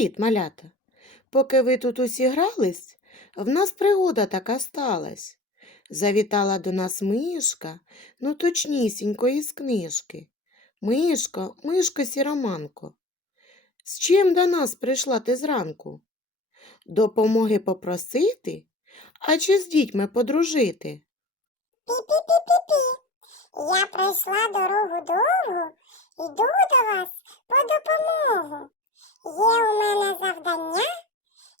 Привіт, малята! Поки ви тут усі грались, в нас пригода така сталась. Завітала до нас мишка, ну точнісінько із книжки. Мишко, мишко сіроманко. З чим до нас прийшла ти зранку? Допомоги попросити? А чи з дітьми подружити? Пі-пі-пі-пі-пі. Я пройшла дорогу довгу, йду до вас по допомогу. Є у мене завдання,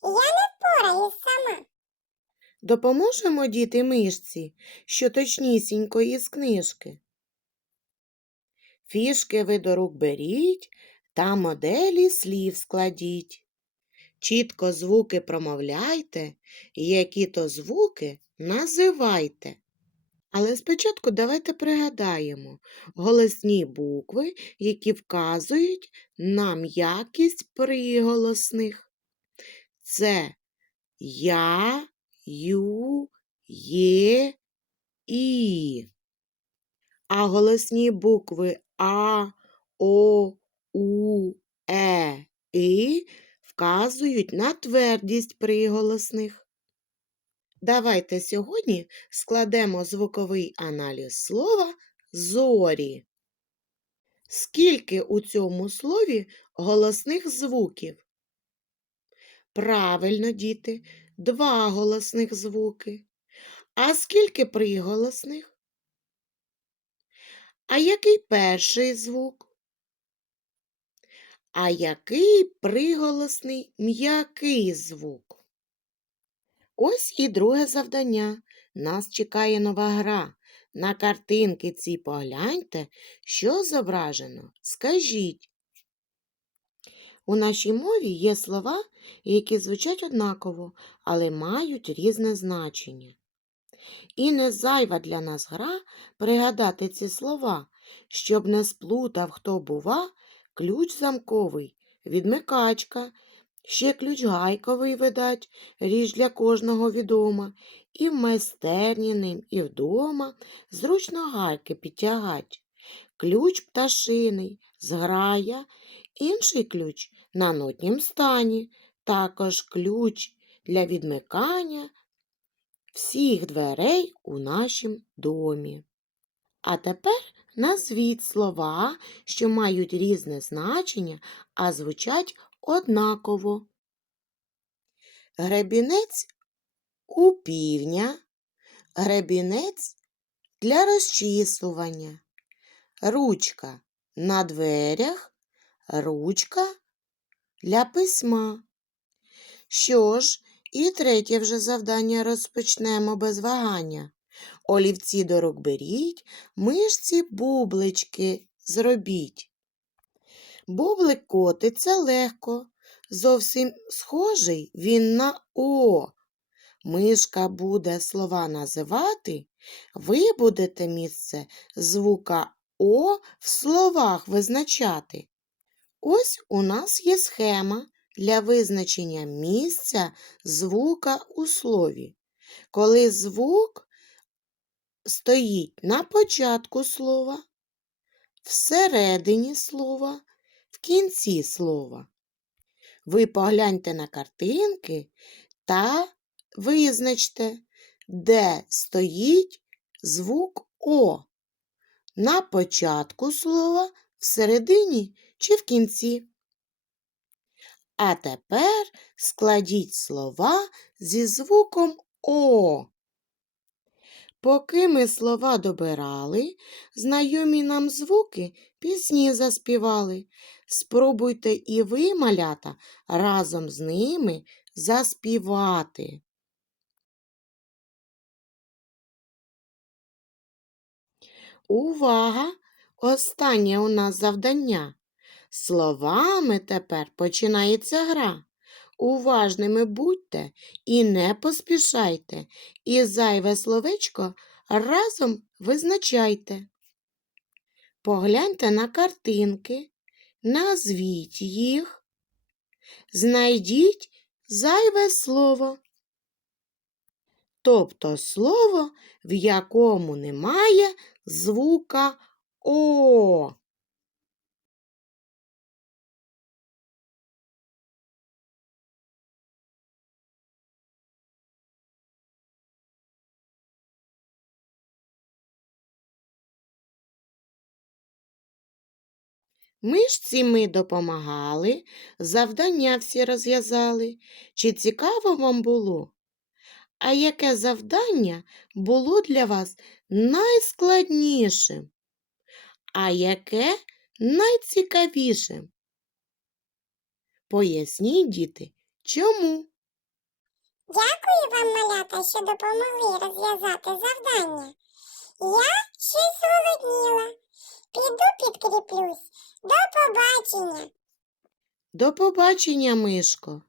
я не впораюсь сама. Допоможемо діти мишці, що точнісінько із книжки. Фішки ви до рук беріть та моделі слів складіть. Чітко звуки промовляйте, які то звуки називайте. Але спочатку давайте пригадаємо голосні букви, які вказують на м'якість приголосних. Це я, ю, є, і. А голосні букви А, О, У, Е, І вказують на твердість приголосних. Давайте сьогодні складемо звуковий аналіз слова зорі. Скільки у цьому слові голосних звуків? Правильно, діти, два голосних звуки. А скільки приголосних? А який перший звук? А який приголосний м'який звук? Ось і друге завдання. Нас чекає нова гра. На картинки ці погляньте, що зображено. Скажіть. У нашій мові є слова, які звучать однаково, але мають різне значення. І не зайва для нас гра пригадати ці слова, щоб не сплутав, хто бува, ключ замковий, відмикачка, ще ключ гайковий видать, річ для кожного відома, і в майстерні ним, і вдома зручно гайки підтягать. Ключ пташиний, зграя, інший ключ на нотнім стані, також ключ для відмикання всіх дверей у нашім домі. А тепер назвіть слова, що мають різне значення, а звучать однаково. Гребінець у півня, гребінець для розчісування, ручка на дверях, ручка для письма. Що ж, і третє вже завдання розпочнемо без вагання. Олівці до рук беріть, мишці бублички зробіть. Бублик котиться легко, зовсім схожий він на О. Мишка буде слова називати, ви будете місце звука О в словах визначати. Ось у нас є схема для визначення місця звука у слові. Коли звук стоїть на початку слова, всередині слова, кінці слова. Ви погляньте на картинки та визначте, де стоїть звук О. На початку слова, всередині чи в кінці. А тепер складіть слова зі звуком О. Поки ми слова добирали, знайомі нам звуки пісні заспівали. Спробуйте і ви, малята, разом з ними заспівати. Увага! Останнє у нас завдання. Словами тепер починається гра. Уважними будьте і не поспішайте, і зайве словечко разом визначайте. Погляньте на картинки, назвіть їх, знайдіть зайве слово. Тобто слово, в якому немає звука О. Мишці ми допомагали, завдання всі розв'язали. Чи цікаво вам було? А яке завдання було для вас найскладнішим? А яке найцікавішим? Поясніть, діти, чому? Дякую вам, малята, що допомогли розв'язати завдання. Я щось зголодніла. Піду підкріплюсь. Побачення. До побачення, Мишко.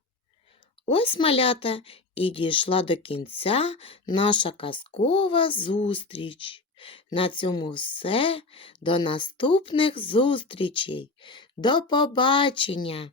Ось малята і дійшла до кінця наша казкова зустріч. На цьому все. До наступних зустрічей. До побачення!